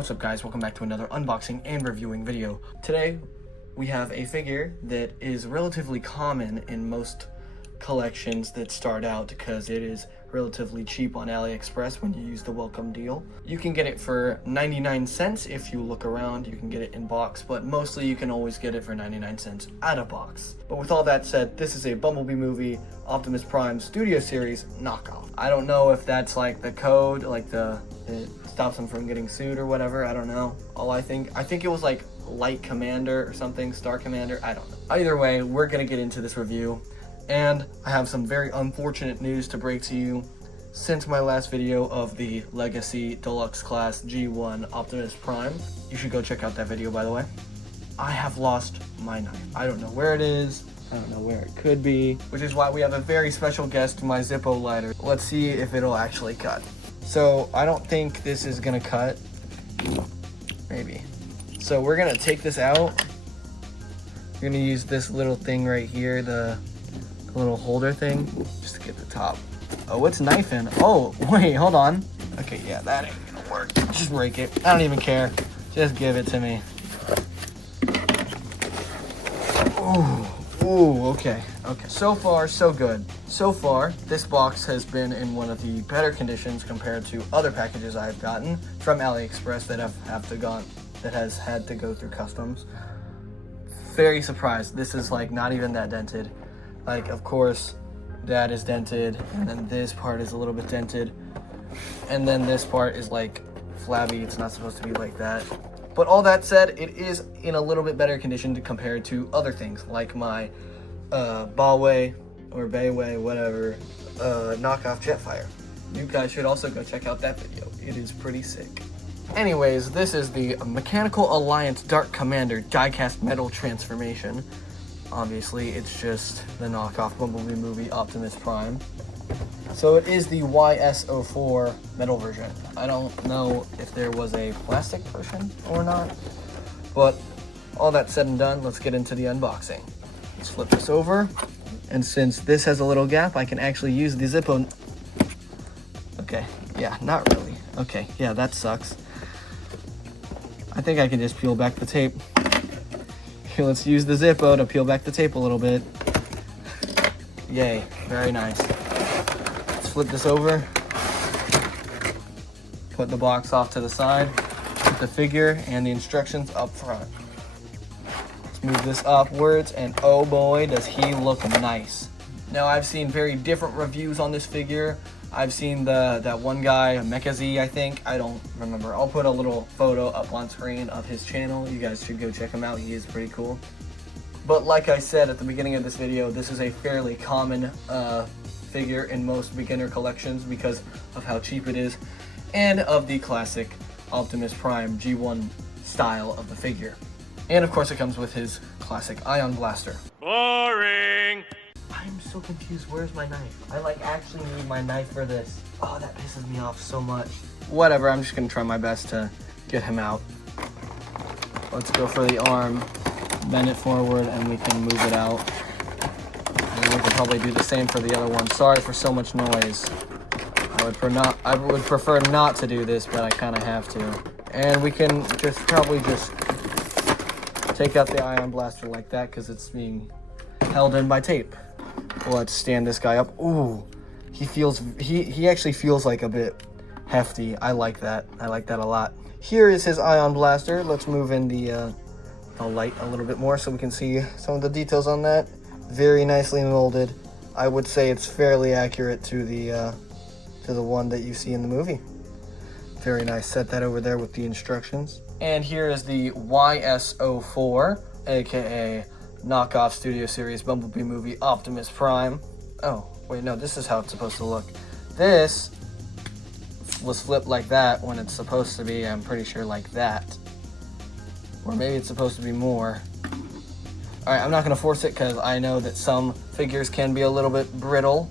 What's up guys, welcome back to another unboxing and reviewing video. Today we have a figure that is relatively common in most collections that start out because it is relatively cheap on AliExpress when you use the welcome deal. You can get it for 99 cents if you look around. You can get it in box, but mostly you can always get it for 99 cents out of box. But with all that said, this is a Bumblebee movie Optimus Prime Studio Series knockoff. I don't know if that's like the code, like it stops them from getting sued or whatever. I don't know. I think it was like Light Commander or something, Star Commander, I don't know. Either way, we're gonna get into this review. And I have some very unfortunate news to break to you. Since my last video of the Legacy Deluxe Class G1 Optimus Prime, you should go check out that video, by the way. I have lost my knife. I don't know where it is. I don't know where it could be, which is why we have a very special guest, my Zippo lighter. Let's see if it'll actually cut. So I don't think this is gonna cut. Maybe. So we're gonna take this out. We're gonna use this little thing right here, the little holder thing, just to get the top. Oh, it's knifing. Oh, wait, hold on. Okay, yeah, that ain't gonna work. Just break it. I don't even care. Just give it to me. Ooh, okay. So far, so good. So far, this box has been in one of the better conditions compared to other packages I've gotten from AliExpress that has had to go through customs. Very surprised. This is like not even that dented. Like, of course, that is dented, and then this part is a little bit dented, and then this part is like flabby. It's not supposed to be like that. But all that said, it is in a little bit better condition to compare to other things, like my Bawei or Bayway, whatever, knockoff Jetfire. You guys should also go check out that video. It is pretty sick. Anyways, this is the Mechanical Alliance Dark Commander diecast metal transformation. Obviously, it's just the knockoff Bumblebee movie Optimus Prime. So it is the YS04 metal version. I don't know if there was a plastic version or not, but all that said and done, let's get into the unboxing. Let's flip this over, and since this has a little gap, I can actually use the Zippo. Okay, yeah, not really. Okay, yeah, that sucks. I think I can just peel back the tape. Okay, let's use the Zippo to peel back the tape a little bit. Yay, very nice. Let's flip this over. Put the box off to the side. Put the figure and the instructions up front. Let's move this upwards, and oh boy, does he look nice. Now, I've seen very different reviews on this figure. I've seen that one guy, MechaZ, I think. I don't remember. I'll put a little photo up on screen of his channel. You guys should go check him out. He is pretty cool. But like I said at the beginning of this video, this is a fairly common figure in most beginner collections because of how cheap it is and of the classic Optimus Prime G1 style of the figure. And of course it comes with his classic ion blaster. Boring! I'm so confused. Where's my knife? I actually need my knife for this. Oh, that pisses me off so much. Whatever, I'm just gonna try my best to get him out. Let's go for the arm, bend it forward, and we can move it out. And we can probably do the same for the other one. Sorry for so much noise. I would prefer not to do this, but I kind of have to. And we can probably just take out the ion blaster like that because it's being held in by tape. Let's stand this guy up. Ooh, he actually feels like a bit hefty. I like that. I like that a lot. Here is his ion blaster. Let's move in the light a little bit more so we can see some of the details on that. Very nicely molded. I would say it's fairly accurate to the one that you see in the movie. Very nice. Set that over there with the instructions. And here is the YS04, aka knockoff Studio Series Bumblebee movie Optimus Prime. Oh, wait, no, this is how it's supposed to look. This was flipped like that when it's supposed to be, I'm pretty sure, like that. Or maybe it's supposed to be more. Alright, I'm not going to force it because I know that some figures can be a little bit brittle.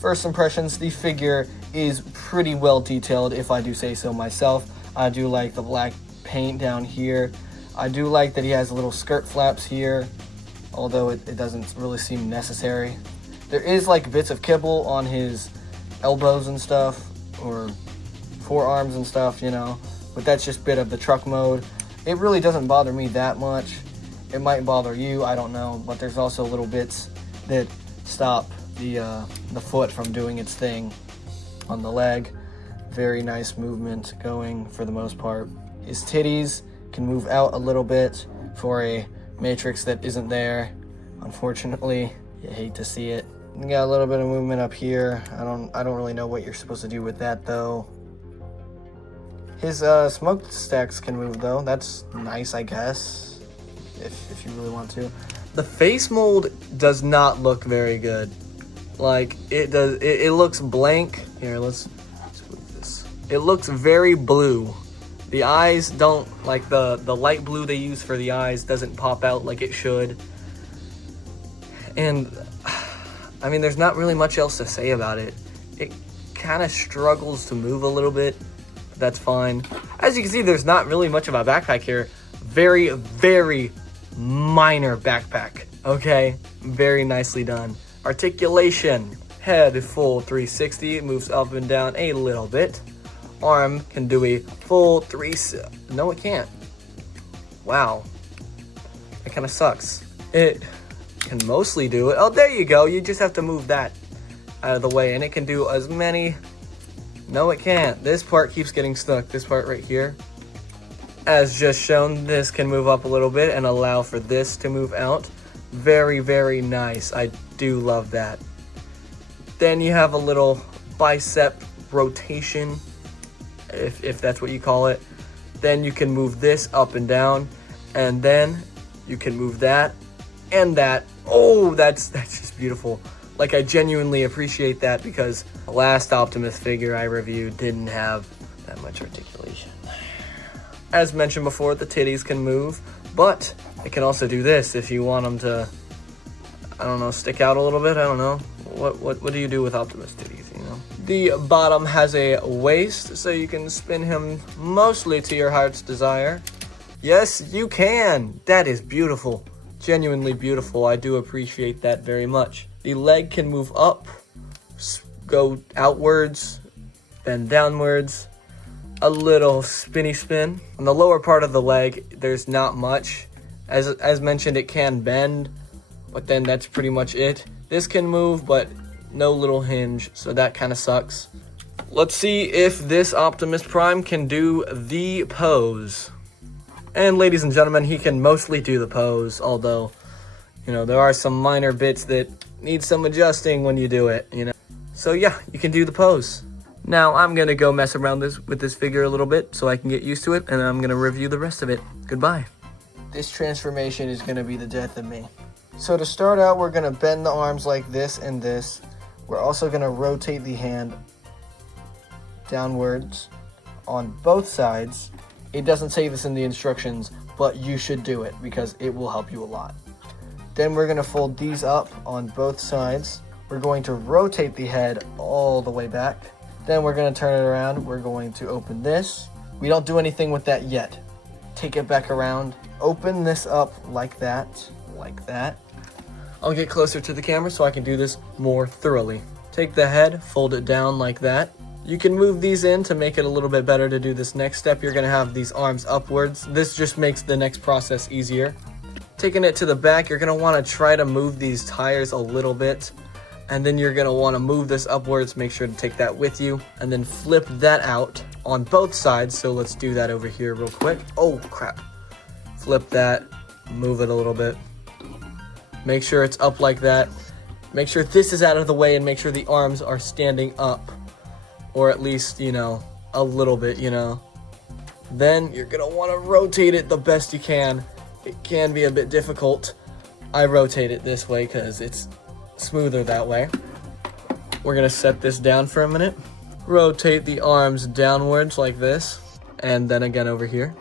First impressions, the figure is pretty well detailed, if I do say so myself. I do like the black paint down here. I do like that he has little skirt flaps here, although it doesn't really seem necessary. There is like bits of kibble on his elbows and stuff, or forearms and stuff, you know, but that's just a bit of the truck mode. It really doesn't bother me that much. It might bother you, I don't know, but there's also little bits that stop the foot from doing its thing on the leg. Very nice movement going for the most part. His titties can move out a little bit for a matrix that isn't there. Unfortunately, you hate to see it. You got a little bit of movement up here. I don't really know what you're supposed to do with that though. His smokestacks can move though. That's nice, I guess, if you really want to. The face mold does not look very good. Like it does. It looks blank. Here, let's move this. It looks very blue. The eyes don't, like the light blue they use for the eyes doesn't pop out like it should. And I mean, there's not really much else to say about it. It kind of struggles to move a little bit. But that's fine. As you can see, there's not really much of a backpack here. Very, very minor backpack. Okay, very nicely done. Articulation, head full 360, it moves up and down a little bit. Arm can do a full no, it can't. Wow, that kind of sucks. It can mostly do it. Oh, there you go. You just have to move that out of the way, and it can do as many. No, it can't. This part keeps getting stuck. This part right here. As just shown, this can move up a little bit and allow for this to move out. Very, very nice. I do love that. Then you have a little bicep rotation, if that's what you call it. Then you can move this up and down, and then you can move that and that. Oh, that's just beautiful. Like, I genuinely appreciate that because the last Optimus figure I reviewed didn't have that much articulation. As mentioned before, the titties can move, but it can also do this if you want them to, I don't know, stick out a little bit. I don't know. What do you do with Optimus titties, you know? The bottom has a waist, so you can spin him mostly to your heart's desire. Yes, you can. That is beautiful. Genuinely beautiful. I do appreciate that very much. The leg can move up, go outwards, then downwards. A little spinny spin. On the lower part of the leg, there's not much. As mentioned, it can bend, but then that's pretty much it. This can move, but no little hinge, so that kind of sucks. Let's see if this Optimus Prime can do the pose. And ladies and gentlemen, he can mostly do the pose, although, you know, there are some minor bits that need some adjusting when you do it, you know. So yeah, you can do the pose. Now I'm gonna go mess around with this figure a little bit so I can get used to it, and I'm gonna review the rest of it. Goodbye. This transformation is gonna be the death of me. So to start out, we're gonna bend the arms like this and this. We're also gonna rotate the hand downwards on both sides. It doesn't say this in the instructions, but you should do it because it will help you a lot. Then we're gonna fold these up on both sides. We're going to rotate the head all the way back. Then we're gonna turn it around. We're going to open this. We don't do anything with that yet. Take it back around. Open this up like that, like that. I'll get closer to the camera so I can do this more thoroughly. Take the head, fold it down like that. You can move these in to make it a little bit better to do this next step. You're gonna have these arms upwards. This just makes the next process easier. Taking it to the back, you're gonna wanna try to move these tires a little bit. And then you're gonna wanna move this upwards, make sure to take that with you, and then flip that out on both sides. So let's do that over here real quick. Oh crap. Flip that, move it a little bit. Make sure it's up like that. Make sure this is out of the way and make sure the arms are standing up. Or at least, you know, a little bit, you know. Then you're gonna wanna rotate it the best you can. It can be a bit difficult. I rotate it this way because it's smoother that way. We're gonna set this down for a minute. Rotate the arms downwards like this, and then again over here.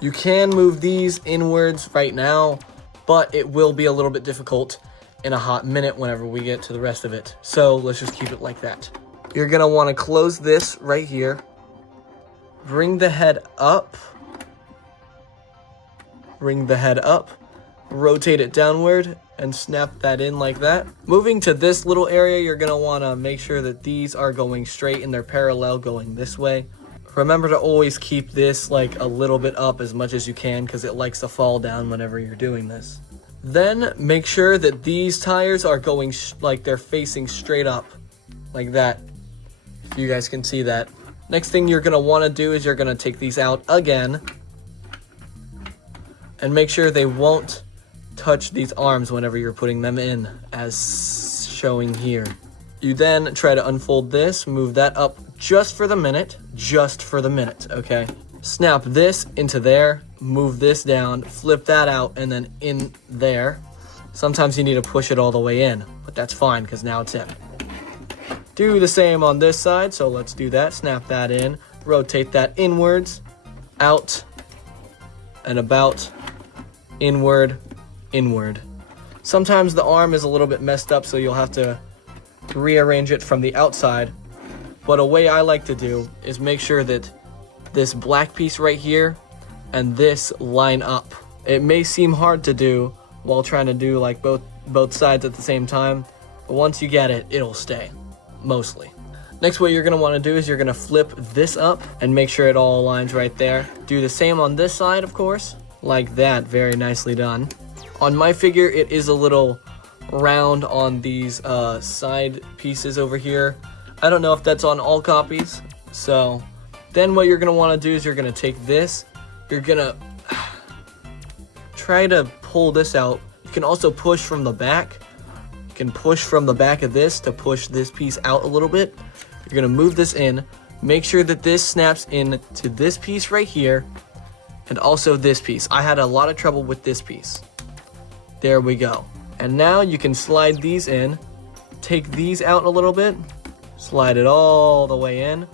You can move these inwards right now, but it will be a little bit difficult in a hot minute whenever we get to the rest of it. So let's just keep it like that. You're gonna wanna close this right here. Bring the head up. Bring the head up. Rotate it downward and snap that in like that. Moving to this little area, you're gonna wanna make sure that these are going straight and they're parallel going this way. Remember to always keep this like a little bit up as much as you can because it likes to fall down whenever you're doing this. Then make sure that these tires are going like they're facing straight up like that. If you guys can see that. Next thing you're gonna wanna do is you're gonna take these out again and make sure they won't touch these arms whenever you're putting them in, as showing here. You then try to unfold this, move that up just for the minute, okay? Snap this into there, move this down, flip that out, and then in there. Sometimes you need to push it all the way in, but that's fine because now it's in. Do the same on this side, so let's do that. Snap that in, rotate that inwards, out, and about, inward, inward. Sometimes the arm is a little bit messed up, so you'll have to rearrange it from the outside. But a way I like to do is make sure that this black piece right here and this line up. It may seem hard to do while trying to do like both sides at the same time, but once you get it, it'll stay, mostly. Next, what you're gonna wanna do is you're gonna flip this up and make sure it all aligns right there. Do the same on this side, of course, like that, very nicely done. On my figure, it is a little round on these side pieces over here. I don't know if that's on all copies. So then what you're gonna wanna do is you're gonna take this, you're gonna try to pull this out. You can also push from the back. You can push from the back of this to push this piece out a little bit. You're gonna move this in, make sure that this snaps in to this piece right here and also this piece. I had a lot of trouble with this piece. There we go. And now you can slide these in, take these out a little bit, slide it all the way in,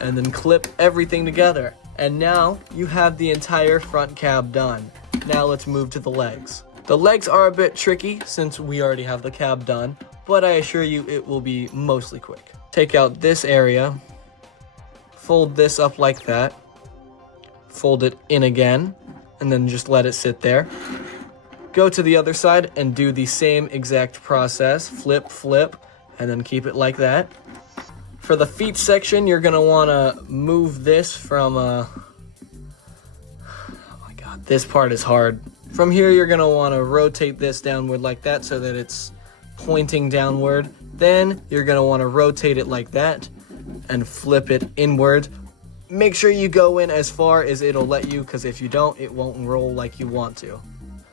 and then clip everything together. And now you have the entire front cab done. Now let's move to the legs. The legs are a bit tricky since we already have the cab done, but I assure you it will be mostly quick. Take out this area, fold this up like that, fold it in again, and then just let it sit there. Go to the other side and do the same exact process. Flip, flip, and then keep it like that. For the feet section, you're gonna wanna move this from, oh my God, this part is hard. From here, you're gonna wanna rotate this downward like that so that it's pointing downward. Then you're gonna wanna rotate it like that and flip it inward. Make sure you go in as far as it'll let you, because if you don't, it won't roll like you want to.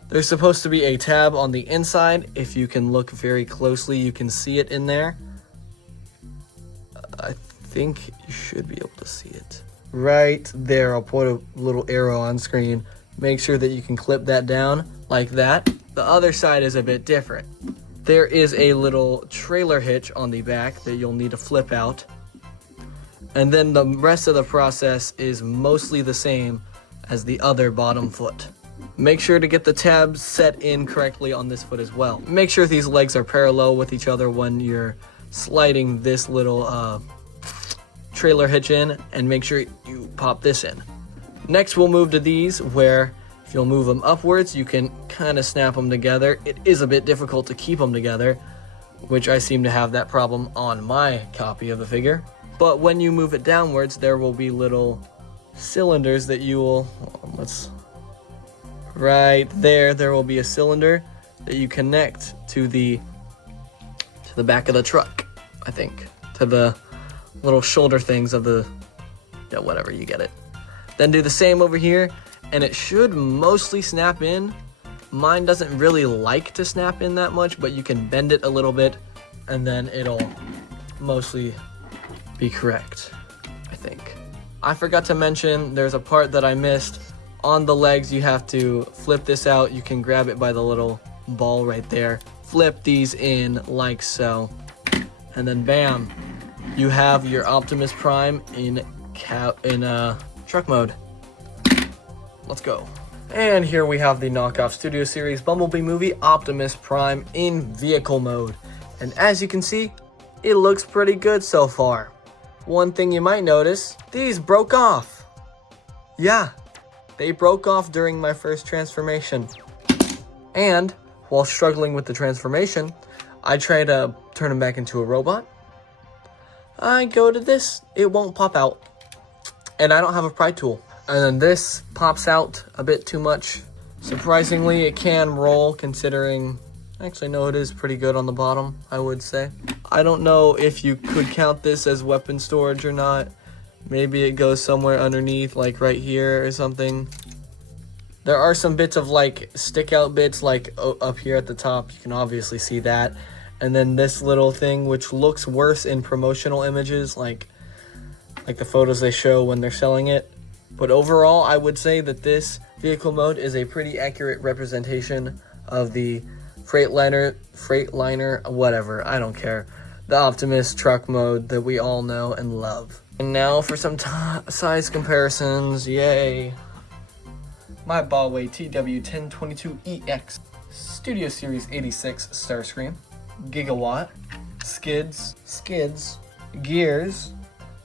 There's supposed to be a tab on the inside. If you can look very closely, you can see it in there. I think you should be able to see it. Right there, I'll put a little arrow on screen. Make sure that you can clip that down like that. The other side is a bit different. There is a little trailer hitch on the back that you'll need to flip out. And then the rest of the process is mostly the same as the other bottom foot. Make sure to get the tabs set in correctly on this foot as well. Make sure these legs are parallel with each other when you're sliding this little trailer hitch in, and make sure you pop this in. Next, we'll move to these, where if you'll move them upwards, you can kind of snap them together. It is a bit difficult to keep them together, which I seem to have that problem on my copy of the figure. But when you move it downwards, there will be little cylinders that you will, right there will be a cylinder that you connect to the back of the truck, I think, to the little shoulder things of the, yeah, whatever, you get it. Then do the same over here, and it should mostly snap in. Mine doesn't really like to snap in that much, but you can bend it a little bit, and then it'll mostly be correct, I think. I forgot to mention, there's a part that I missed. On the legs, you have to flip this out. You can grab it by the little ball right there. Flip these in like so, and then bam, you have your Optimus Prime in truck mode. Let's go. And here we have the Knockoff Studio Series Bumblebee movie Optimus Prime in vehicle mode. And as you can see, it looks pretty good so far. One thing you might notice, these broke off. Yeah, they broke off during my first transformation. And while struggling with the transformation, I try to turn him back into a robot. I go to this, it won't pop out. And I don't have a pry tool. And then this pops out a bit too much. Surprisingly, it can roll considering, actually no, it is pretty good on the bottom, I would say. I don't know if you could count this as weapon storage or not. Maybe it goes somewhere underneath, like right here or something. There are some bits of like stick out bits like up here at the top. You can obviously see that. And then this little thing, which looks worse in promotional images, like the photos they show when they're selling it. But overall, I would say that this vehicle mode is a pretty accurate representation of the Freightliner, whatever, I don't care. The Optimus truck mode that we all know and love. And now for some size comparisons, yay. My Huawei TW1022EX, Studio Series 86 Starscream, Gigawatt, Skids, Gears,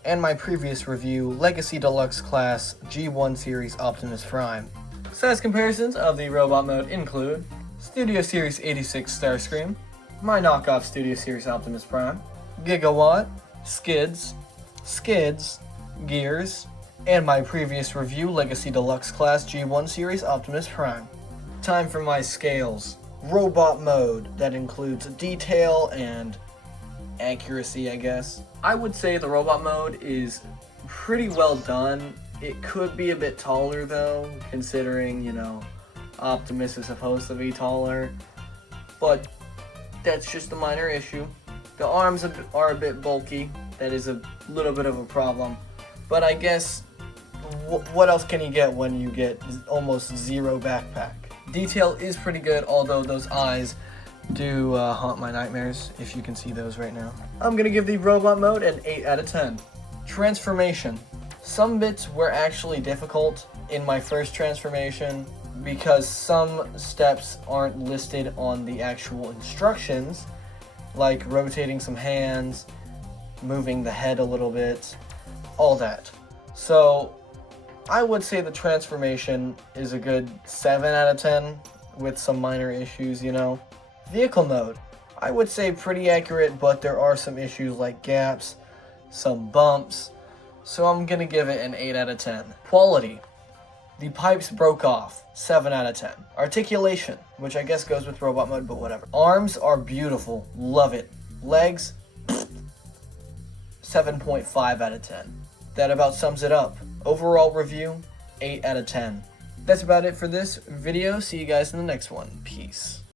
and my previous review, Legacy Deluxe Class G1 Series Optimus Prime. Size comparisons of the robot mode include Studio Series 86 Starscream, my knockoff Studio Series Optimus Prime, Gigawatt, Skids, Gears, and my previous review, Legacy Deluxe Class G1 Series Optimus Prime. Time for my scales. Robot mode, that includes detail and accuracy, I guess. I would say the robot mode is pretty well done. It could be a bit taller though, considering, you know, Optimus is supposed to be taller, but that's just a minor issue. The arms are a bit bulky. That is a little bit of a problem, but I guess what else can you get when you get almost zero backpack? Detail is pretty good, although those eyes do haunt my nightmares, if you can see those right now. I'm gonna give the robot mode an 8 out of 10. Transformation. Some bits were actually difficult in my first transformation because some steps aren't listed on the actual instructions, like rotating some hands, moving the head a little bit, all that. So I would say the transformation is a good 7 out of 10 with some minor issues, you know. Vehicle mode, I would say pretty accurate, but there are some issues like gaps, some bumps, so I'm gonna give it an 8 out of 10. Quality, the pipes broke off, 7 out of 10. Articulation, which I guess goes with robot mode, but whatever. Arms are beautiful, love it. Legs, 7.5 out of 10. That about sums it up. Overall review, 8 out of 10. That's about it for this video. See you guys in the next one. Peace.